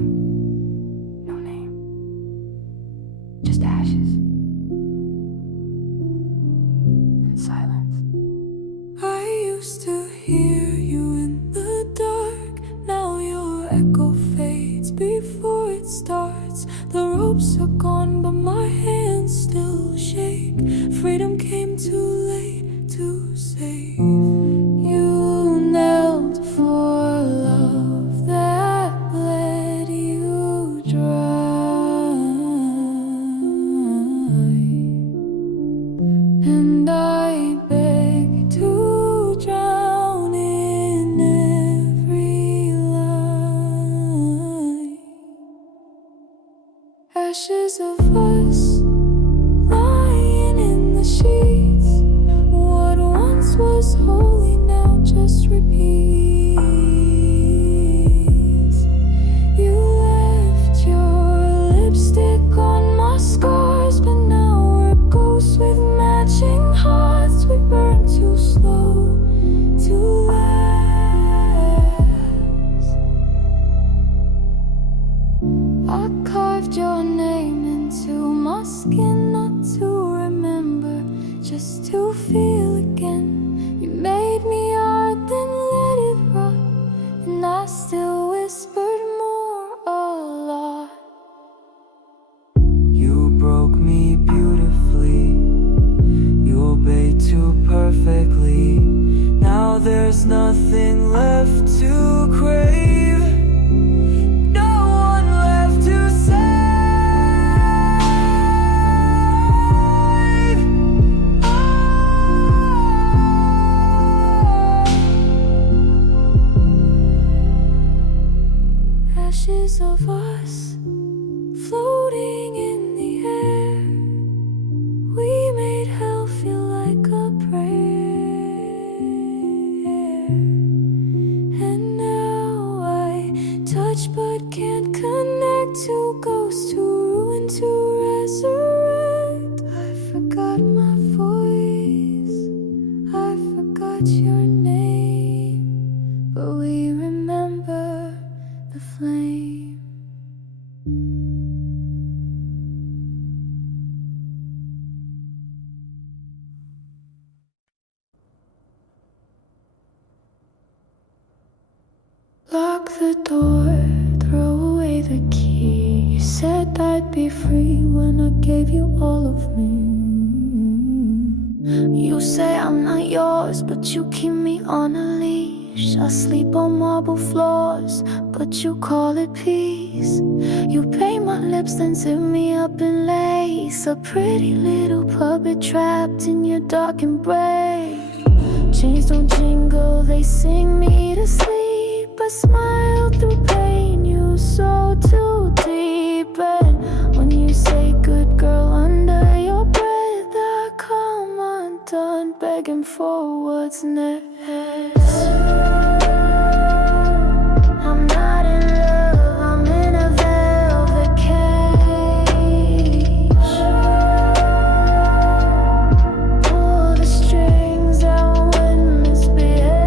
name. No name. Just ashes. And silence. I used to hear you in the dark. Now your echo fades before it starts. The ropes are gone, but my hands still shake. Freedom came too late to save. You knelt for love that bled you dry, and I beg to drown in every line. Ashes of us lying in the sheets. What once was holy now just repeats. You left your lipstick on my scars, but now we're ghosts with matching hearts. We burn too slow to last. I carved your name into my skin, not to remember, just to feel again. You made me art, then let it rot, and I still whispered more a lot. You broke me beautifully, you obeyed too perfectly. Now there's nothing left to crave, no one left to save. Ashes of us floating in the air. We made hell feel like a prayer. And now I touch but can't connect. Two ghosts, to ruin, to resurrect. I forgot my voice, I forgot your name, but we remember the flame. Lock the door, throw away the key. You said I'd be free when I gave you all of me. You say I'm not yours, but you keep me on a leash. I sleep on marble floors, but you call it peace. You paint my lips, then zip me up in lace. A pretty little puppet trapped in your dark embrace. Chains don't jingle, they sing me to sleep. I smile through pain, you so too deep. And when you say good girl under your breath, I come undone, begging for what's next. I'm not in love, I'm in a velvet cage. Pull the strings out when misbehave.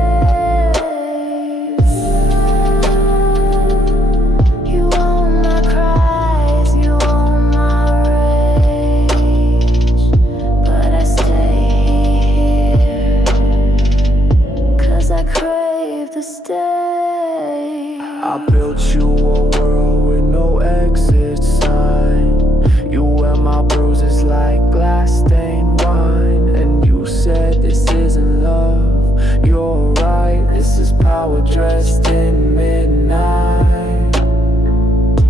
You own my cries, you own my rage, but I stay here, 'cause I crave to stay. I built you a world with no exit sign. You wear my bruises like glass stained wine. And you said this isn't love, you're right. This is power dressed in midnight.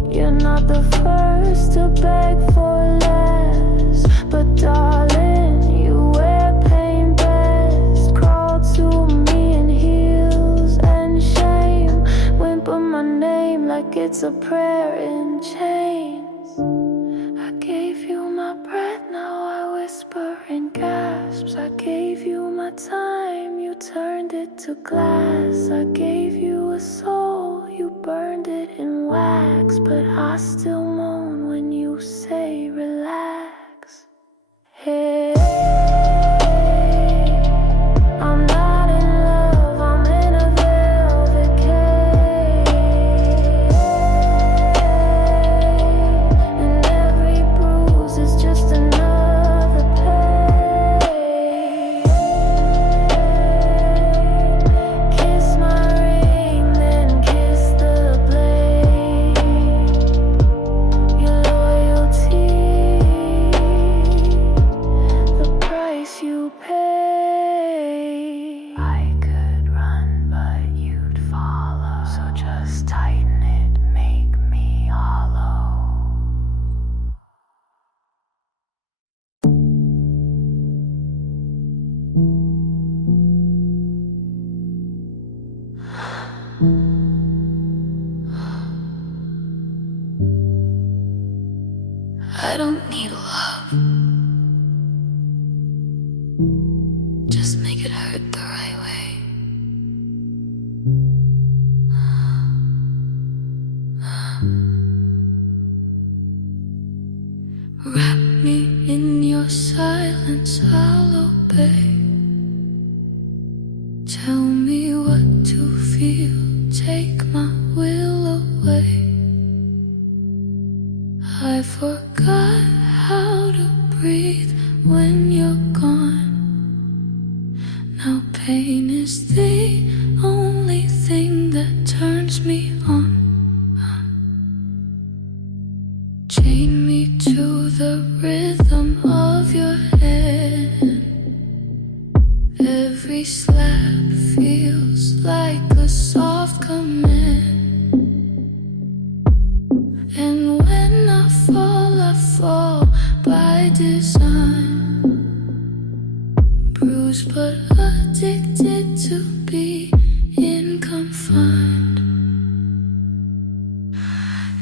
You're not the first to beg for less, but darling, you wear pain best. Crawl to me in heels and shame. Whimper my name like it's a prayer in chains. I gave you my breath, now I whisper in gasps. I gave you my time, you turned it to glass. I gave you a soul, you burned it in wax. But I still moan when you say relax. Hey, I'm not in love, I'm in a velvet cage. I don't need love. Just make it hurt the right way. Wrap me in your silence, I'll obey. Tell me what to feel, take my will away. I forgot how to breathe when you're gone. Now pain is the only thing that turns me on. Chain me to the rhythm of your hand. Every slap feels like a soft command. And when I fall by design. Bruised but addicted to being confined.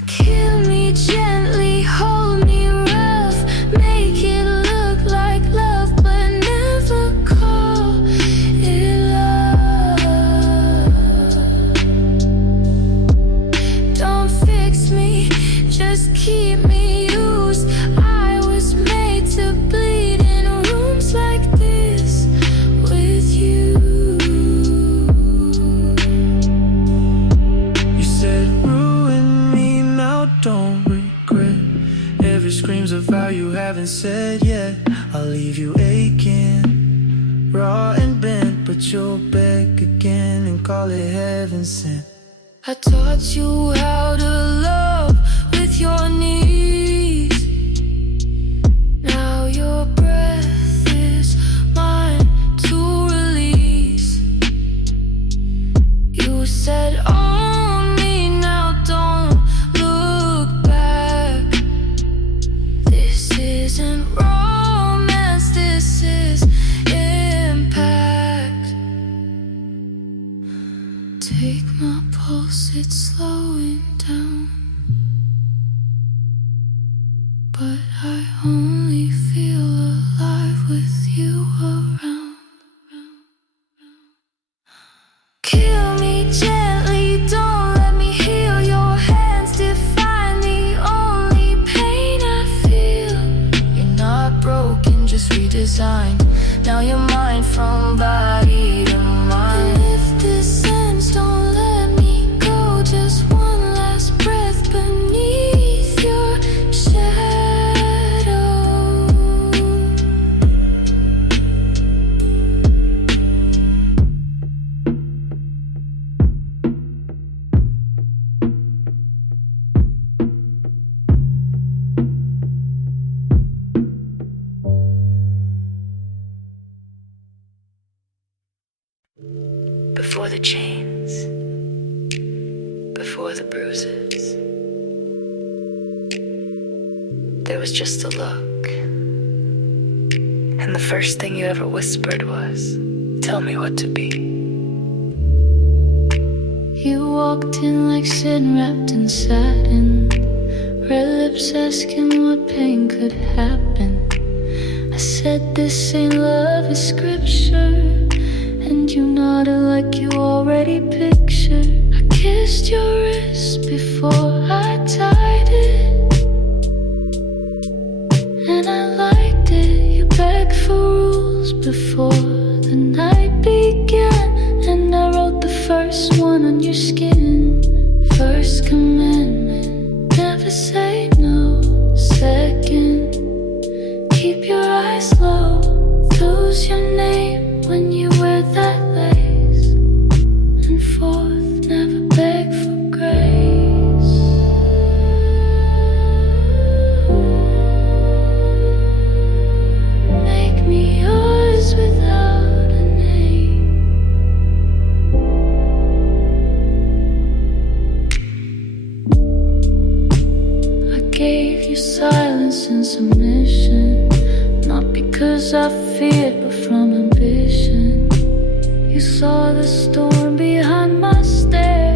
Kill me gently, hold me rough, make it look like love, but never call it love. Don't fix me, just keep me used. I was made to bleed in rooms like this with you. You said ruin me, now don't regret. Every scream's a vow you haven't said yet. I'll leave you aching, raw and bent, but you'll beg again and call it heaven sent. I taught you how to love with your knees. Now your breath is mine to release. You said own me, now don't look back. This isn't romance, this is impact. Take my pulse, it's slowing down, but I only feel alive with you around. Kill me gently, don't let me heal. Your hands define the only pain I feel. You're not broken, just redesigned. Now you're mine from body to mind. And if this ends, don't let me go. Just one last breath beneath your shadow. Before the chains, before the bruises, there was just a look. And the first thing you ever whispered was, tell me what to be. You walked in like sin wrapped in satin, red lips asking what pain could happen. I said this ain't love, it's scripture. And you nodded like you already pictured. I kissed your wrist before I tied it, and I liked it. You begged for rules before the night began, and I wrote the first one on your skin. First commandment, never say no. Second, keep your eyes low. Lose your name when you wear that lace. And fourth, never beg for grace. Make me yours without a name. I gave you silence and submission, not because I feared, but from ambition. You saw the storm behind my stare,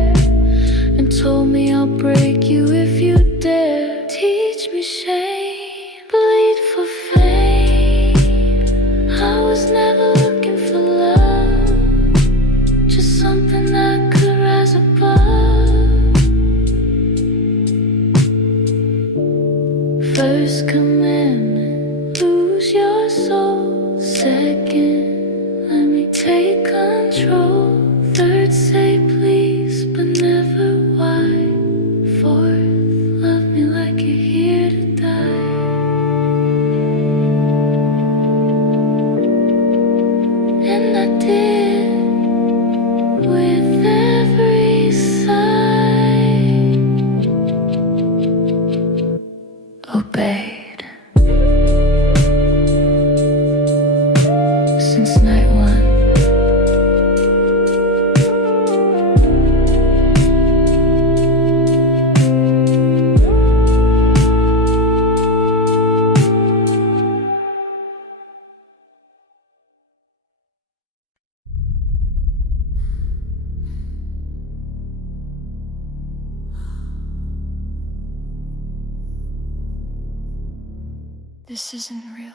This isn't real,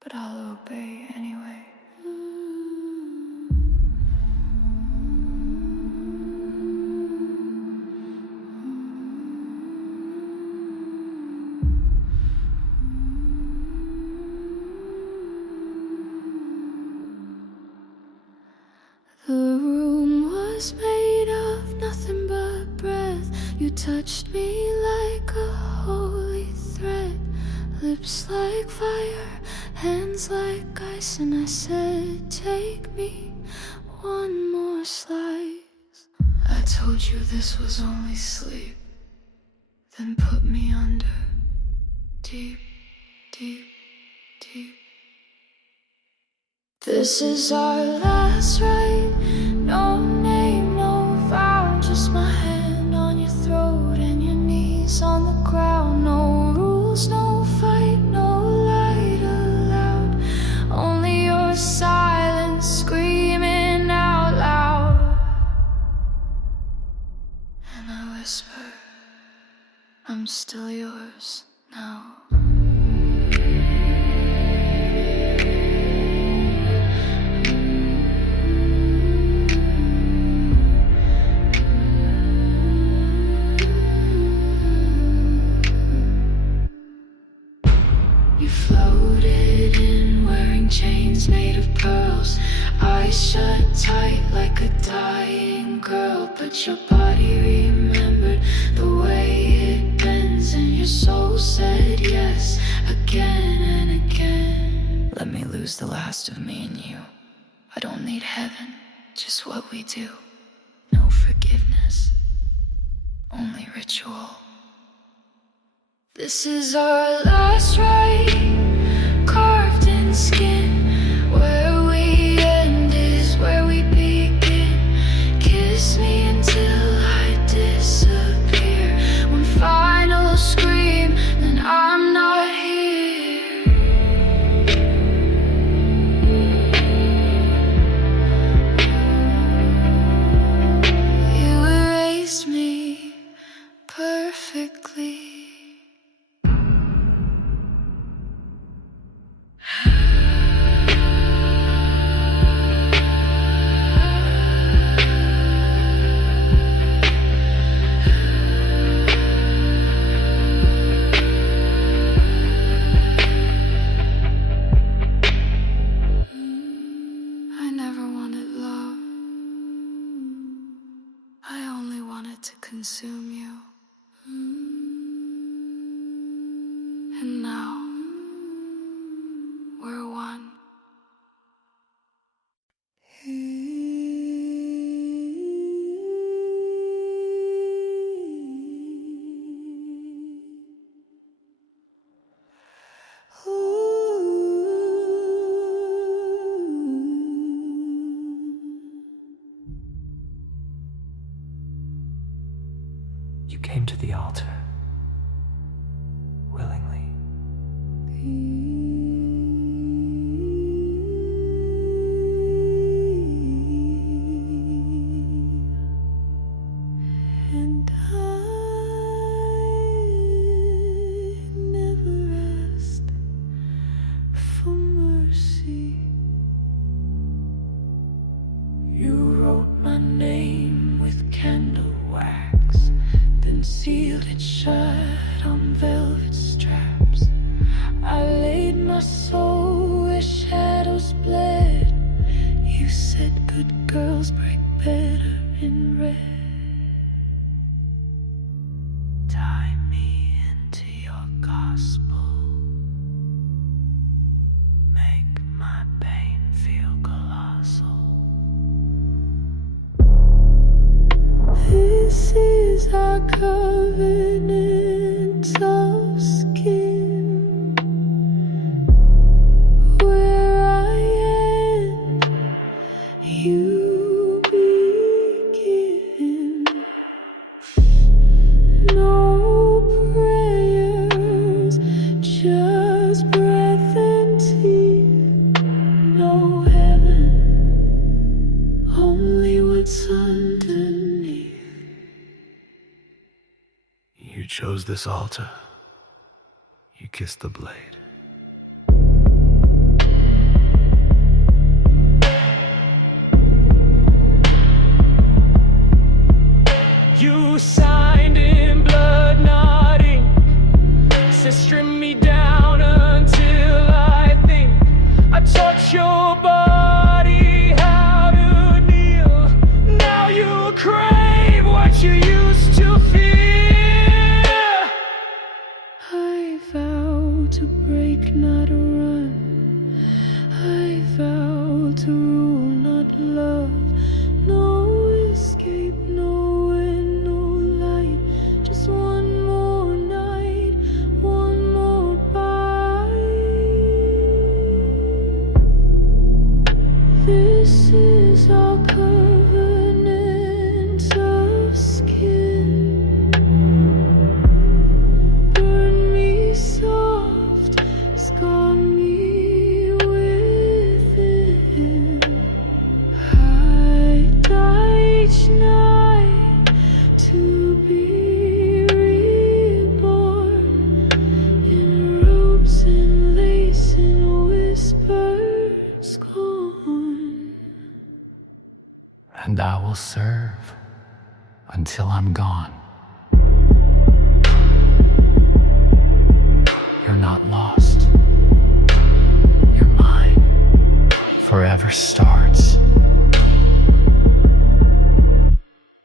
but I'll obey anyway. The room was made of nothing but breath. You touched me like a holy thread. Lips like fire, hands like ice. And I said, take me one more slice. I told you this was only sleep, then put me under, deep, deep, deep. This is our last rite. No name, no vow, just my hand on your throat and your knees on the ground. No rules, no fight, no light allowed. Only your silence screaming out loud. And I whisper, I'm still yours now. You floated in wearing chains made of pearls, eyes shut tight like a dying girl. But your body remembered the way it bends, and your soul said yes again and again. Let me lose the last of me and you. I don't need heaven, just what we do. No forgiveness, only ritual. This is our last rite, carved in skin. Where we end is where we begin. Kiss me until I disappear. One final scream, then I'm not here. You erased me perfectly. I never wanted love. I only wanted to consume you. And now, we're one. You came to the altar willingly. And I never asked for mercy. You wrote my name with candle wax, then sealed it shut on velvet straps. I laid my soul where shadows bled. You said good girls break better in red. Tie me into your gospel. Make my pain feel colossal. This is our covenant of skin. Where I end, you begin. No prayers, just breath and teeth. No heaven, only what's underneath. You chose this altar. You kiss the blade. You signed in blood, not ink. Said strip me down until I think I touch your body, how to kneel. Now you crave what you used to fear. I vow to break, not run. I vow to rule, not love. No escape, no end, no light. Just one more night, one more bite. This is our covenant of skin. Burn me soft, scar me within. I die each night to be reborn in robes and lace and whispered scorn. And I will serve until I'm gone. You're not lost. You're mine. Forever starts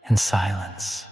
in silence.